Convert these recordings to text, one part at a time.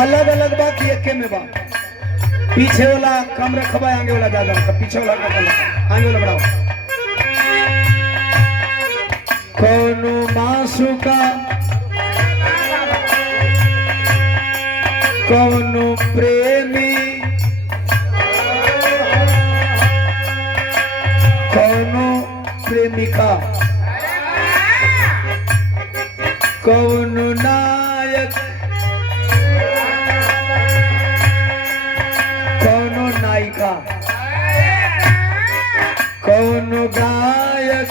अलग अलग बा कि एके में बा? पीछे वाला कम रखबा, आगे वाला ज्यादा रखबा? पीछे वाला कम, आगे वाला बढ़ाओ। कौनो मासूका कौनो प्रेमी कौनो प्रेमिका कौनो नायक कौनो नायिका कौनो गायक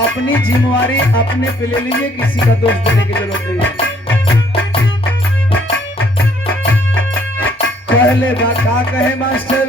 अपनी जिम्मेवारी अपने पे ले लीजिए, किसी का दोष देने की जरूरत नहीं है। पहले बात का कहे मास्टर,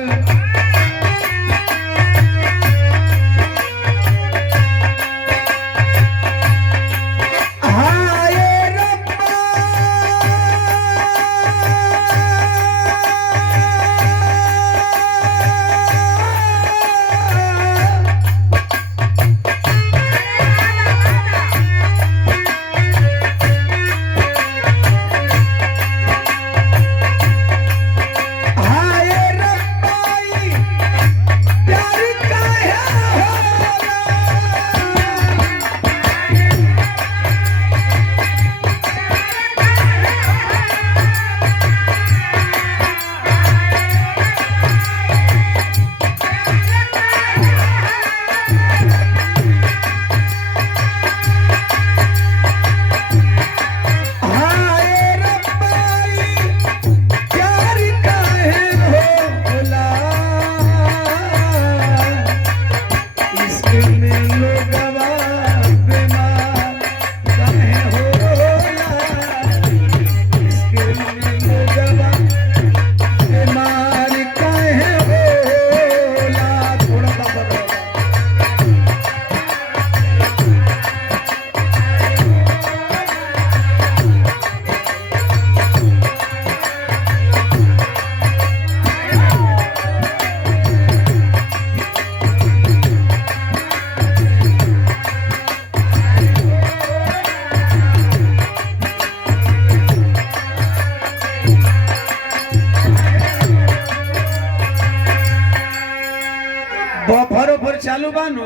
बफर चालू बा नो,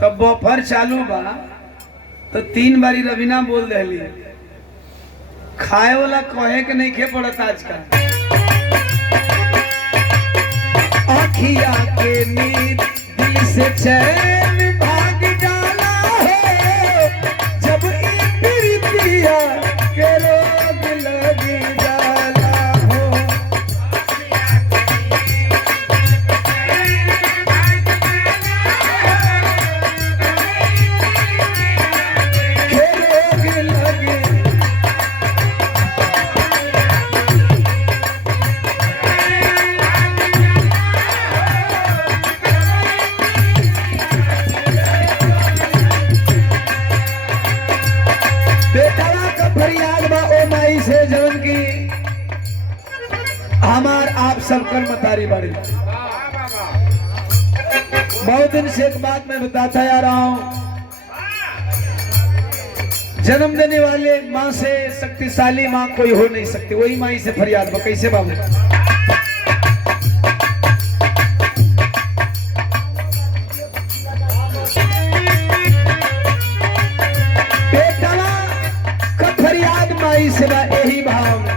तब बफर चालू बा तो 3 बारी रवीना बोल दहली। खाए वाला कहे के नहीं खे पड़त आजकल। आखिया के नींद दिल से चैन भाग जाला है, जब प्रीतिया के रोग लगी जाला हो। हमार आप सबकर मतारी बड़ी। बहुत दिन से एक बात मैं बताता आ रहा हूं, जन्म देने वाले माँ से शक्तिशाली माँ कोई हो नहीं सकती। वही माँ से फरियाद बा। कैसे बाबू? बेटवा का फरियाद माई से बा, यही भाव।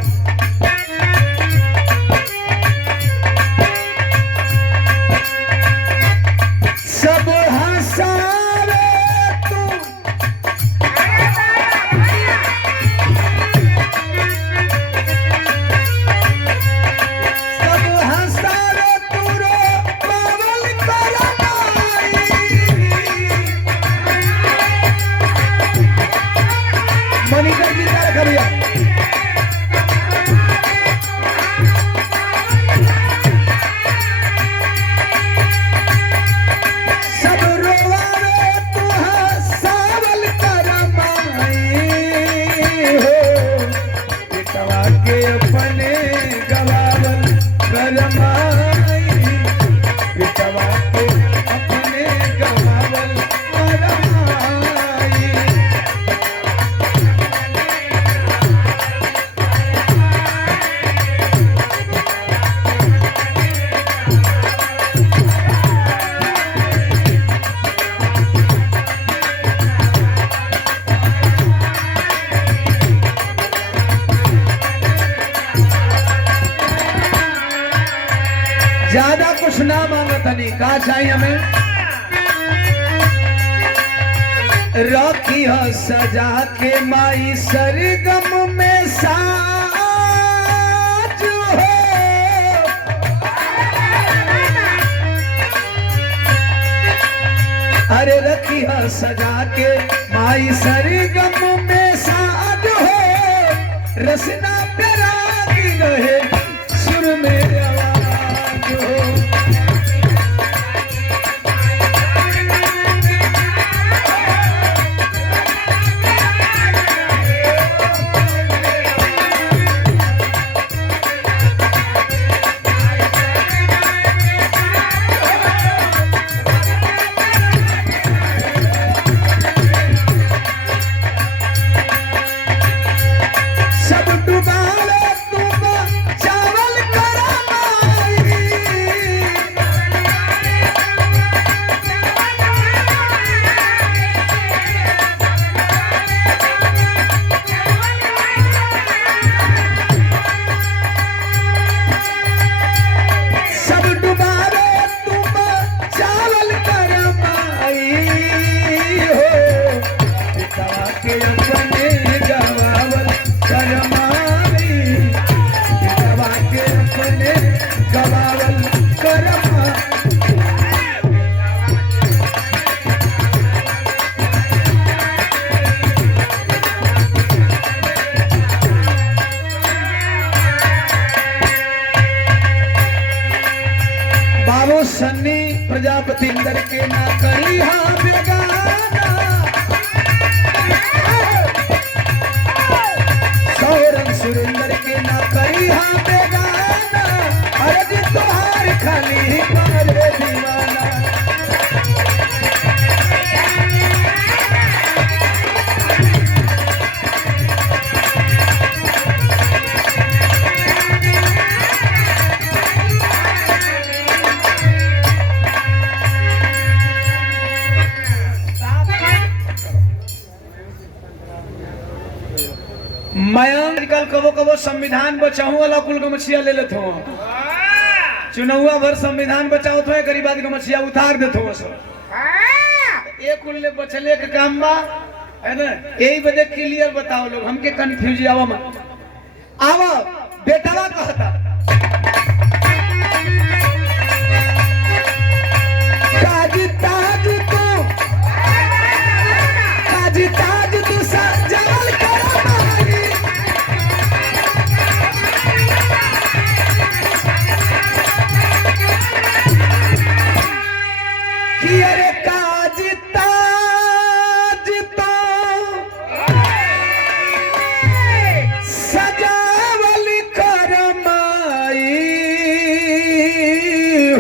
सब हंसावे तू ज्यादा कुछ ना मांगत नहीं, का चाहिए हमें? रखी हो सजा के माई सरगम में साज हो, अरे रखी हो सजा के माई सरगम में साज हो, रसना प्यारा की रहे सुर में आवाज हो। सब डुबा लो तुम चावल करमाई, सब डुबा लो तुम चावल करमाई हो, पिता के अपने गवावल करमाई, पिता के अपने गवावल करमाई। बाबू सन्नी प्रजापति इंदर के ना करी हाँ बेगाना, सौरभ सुरेंद्र के ना करी हाँ बेगाना, अरे जी तोहार खाली मारे दीवाना। मैं आजकल कबो कबो संविधान बचाऊ वाला कुल गमछिया ले लेते हो, चुनावा भर संविधान बचाओ तो गरीब आदमी गमछिया उतार देते हो सब, एक कुल ले बचले के काम बा है ना। यही वजह क्लियर बताओ लोग, हमके कंफ्यूज आवा मत आवा। बेटवा कहता ताज ताज तू, ताज ताज तू सजल करमाई, कि अरे काज ताज तो सजावल करमाई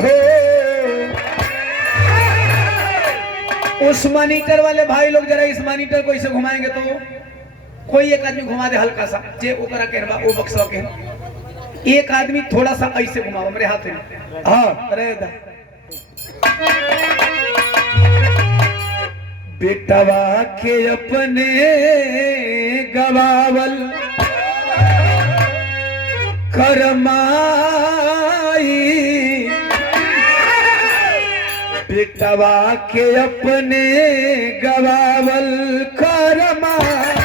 हो। उस मॉनिटर वाले भाई लोग जरा इस मॉनिटर को इसे घुमाएंगे तो कोई एक आदमी घुमा दे हल्का सा, जे ओकरा कहबा ओ बक्सवा के एक आदमी थोड़ा सा ऐसे घुमाओ मेरे हाथ में। हाँ अरे बेटवा के अपने गवावल करमाई, बेटवा के अपने गवावल करमाई।